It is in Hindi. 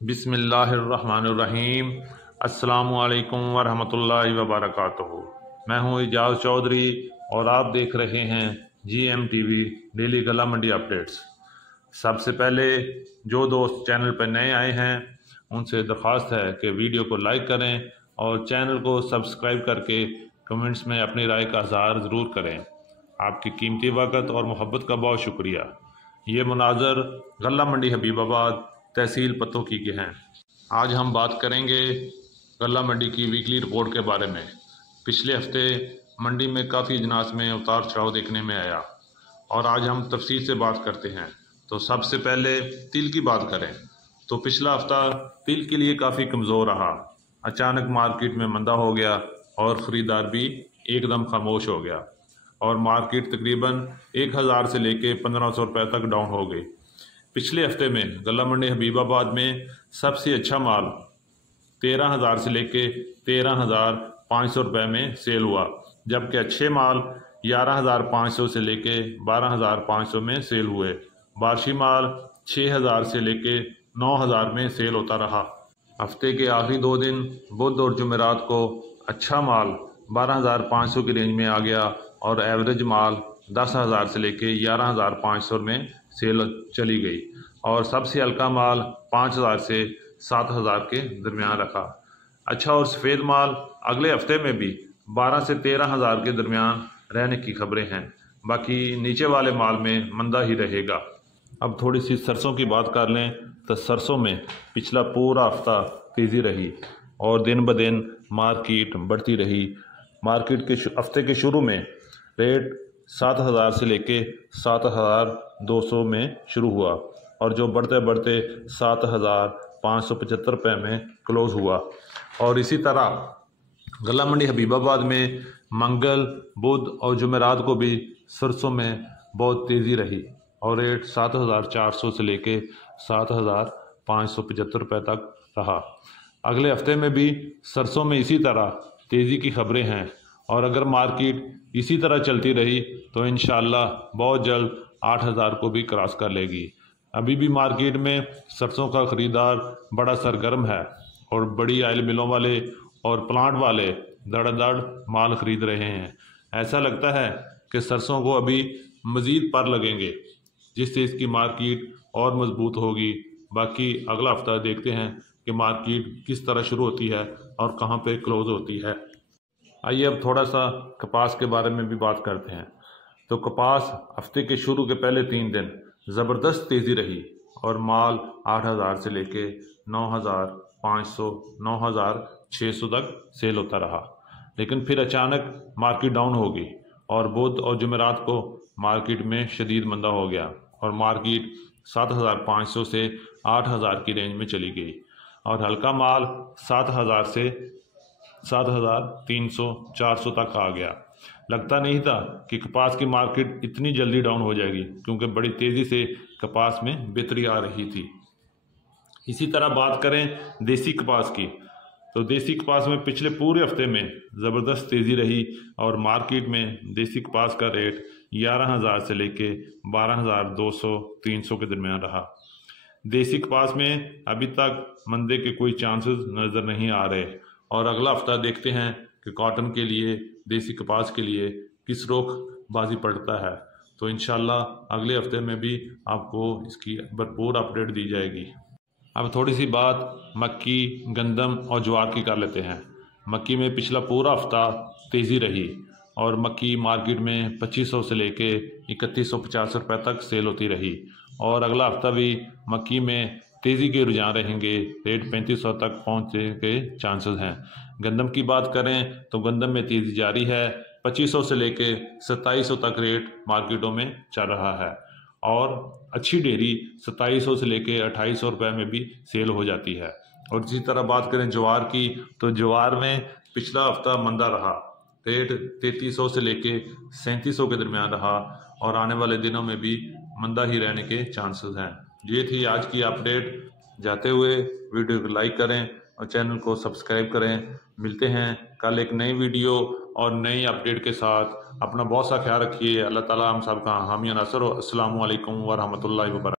बिस्मिल्लाहिर्रहमानिर्रहीम। अस्सलामुअलैकुम वरहमतुल्लाहि वबरकातुहू। मैं हूँ इजाज़ चौधरी और आप देख रहे हैं GMTV डेली गला मंडी अपडेट्स। सबसे पहले जो दोस्त चैनल पर नए आए हैं उनसे दरख्वास्त है कि वीडियो को लाइक करें और चैनल को सब्सक्राइब करके कमेंट्स में अपनी राय का इज़हार ज़रूर करें। आपकी कीमती वक़्त और मोहब्बत का बहुत शुक्रिया। ये मुनाज़र गला मंडी हबीबाबाद तहसील पतोकी के हैं। आज हम बात करेंगे गला मंडी की वीकली रिपोर्ट के बारे में। पिछले हफ्ते मंडी में काफ़ी अजनास में उतार चढ़ाव देखने में आया और आज हम तफसील से बात करते हैं। तो सबसे पहले तिल की बात करें तो पिछला हफ्ता तिल के लिए काफ़ी कमज़ोर रहा। अचानक मार्केट में मंदा हो गया और ख़रीदार भी एकदम खामोश हो गया और मार्केट तकरीबन 1000 से लेके 1500 रुपये तक डाउन हो गई। पिछले हफ्ते में गला मंडी हबीबाबाद में सबसे अच्छा माल 13,000 से लेके 13,500 रुपये में सेल हुआ, जबकि अच्छे माल 11,500 से लेके 12,500 में सेल हुए। बारिशी माल 6,000 से लेके 9,000 में सेल होता रहा। हफ्ते के आखिरी 2 दिन बुध और जुमेरात को अच्छा माल 12,500 की रेंज में आ गया और एवरेज माल 10,000 से लेके 11,500 में सेल चली गई और सबसे हल्का माल 5,000 से 7,000 के दरमियान रखा। अच्छा और सफ़ेद माल अगले हफ्ते में भी 12 से 13,000 के दरमियान रहने की खबरें हैं। बाकी नीचे वाले माल में मंदा ही रहेगा। अब थोड़ी सी सरसों की बात कर लें तो सरसों में पिछला पूरा हफ्ता तेज़ी रही और दिन ब दिन मार्केट बढ़ती रही। मार्केट के हफ्ते के शुरू में रेट 7,000 से लेके 7,200 में शुरू हुआ और जो बढ़ते बढ़ते 7,575 रुपये में क्लोज़ हुआ। और इसी तरह गला मंडी हबीबाबाद में मंगल, बुध और जुमेरात को भी सरसों में बहुत तेज़ी रही और रेट 7,400 से लेके 7,575 रुपये तक रहा। अगले हफ्ते में भी सरसों में इसी तरह तेज़ी की खबरें हैं और अगर मार्केट इसी तरह चलती रही तो इंशाअल्लाह बहुत जल्द 8,000 को भी क्रॉस कर लेगी। अभी भी मार्केट में सरसों का ख़रीदार बड़ा सरगर्म है और बड़ी आयल मिलों वाले और प्लांट वाले धड़ाधड़ माल ख़रीद रहे हैं। ऐसा लगता है कि सरसों को अभी मज़ीद पर लगेंगे जिससे इसकी मार्केट और मजबूत होगी। बाकी अगला हफ्ता देखते हैं कि मार्केट किस तरह शुरू होती है और कहाँ पे क्लोज़ होती है। आइए अब थोड़ा सा कपास के बारे में भी बात करते हैं। तो कपास हफ्ते के शुरू के पहले 3 दिन ज़बरदस्त तेज़ी रही और माल 8,000 से लेके 9,500 9,600 तक सेल होता रहा, लेकिन फिर अचानक मार्केट डाउन हो गई और बुध और जुमेरात को मार्केट में शदीद मंदा हो गया और मार्केट 7,500 से 8,000 की रेंज में चली गई और हल्का माल 7,000 से 7,300 400 तक आ गया। लगता नहीं था कि कपास की मार्केट इतनी जल्दी डाउन हो जाएगी क्योंकि बड़ी तेज़ी से कपास में बेहतरी आ रही थी। इसी तरह बात करें देसी कपास की तो देसी कपास में पिछले पूरे हफ्ते में ज़बरदस्त तेज़ी रही और मार्केट में देसी कपास का रेट 11,000 से लेके 12,200 300 के दरमियान रहा। देसी कपास में अभी तक मंदे के कोई चांसेस नज़र नहीं आ रहे और अगला हफ्ता देखते हैं कि कॉटन के लिए, देसी कपास के लिए किस रुख बाजी पड़ता है। तो इंशाल्लाह अगले हफ्ते में भी आपको इसकी भरपूर अपडेट दी जाएगी। अब थोड़ी सी बात मक्की, गंदम और ज्वार की कर लेते हैं। मक्की में पिछला पूरा हफ्ता तेज़ी रही और मक्की मार्केट में 2,500 से लेके 3,150 रुपये तक सेल होती रही और अगला हफ्ता भी मक्की में तेज़ी के रुझान रहेंगे। रेट 3,500 तक पहुँचने के चांसेस हैं। गंदम की बात करें तो गंदम में तेज़ी जारी है। 2,500 से लेके 2,700 तक रेट मार्केटों में चल रहा है और अच्छी डेयरी 2,700 से लेके 2,800 रुपये में भी सेल हो जाती है। और इसी तरह बात करें ज्वार की तो ज्वार में पिछला हफ्ता मंदा रहा। रेट 3,300 से लेके 3,700 के दरमियान रहा और आने वाले दिनों में भी मंदा ही रहने के चांसेस हैं। ये थी आज की अपडेट। जाते हुए वीडियो को लाइक करें और चैनल को सब्सक्राइब करें। मिलते हैं कल एक नई वीडियो और नई अपडेट के साथ। अपना बहुत सा ख्याल रखिए। अल्लाह ताला हम सब का हामी नसर हो। अस्सलामु अलैकुम वरहमतुल्लाहि वबरकातुहू।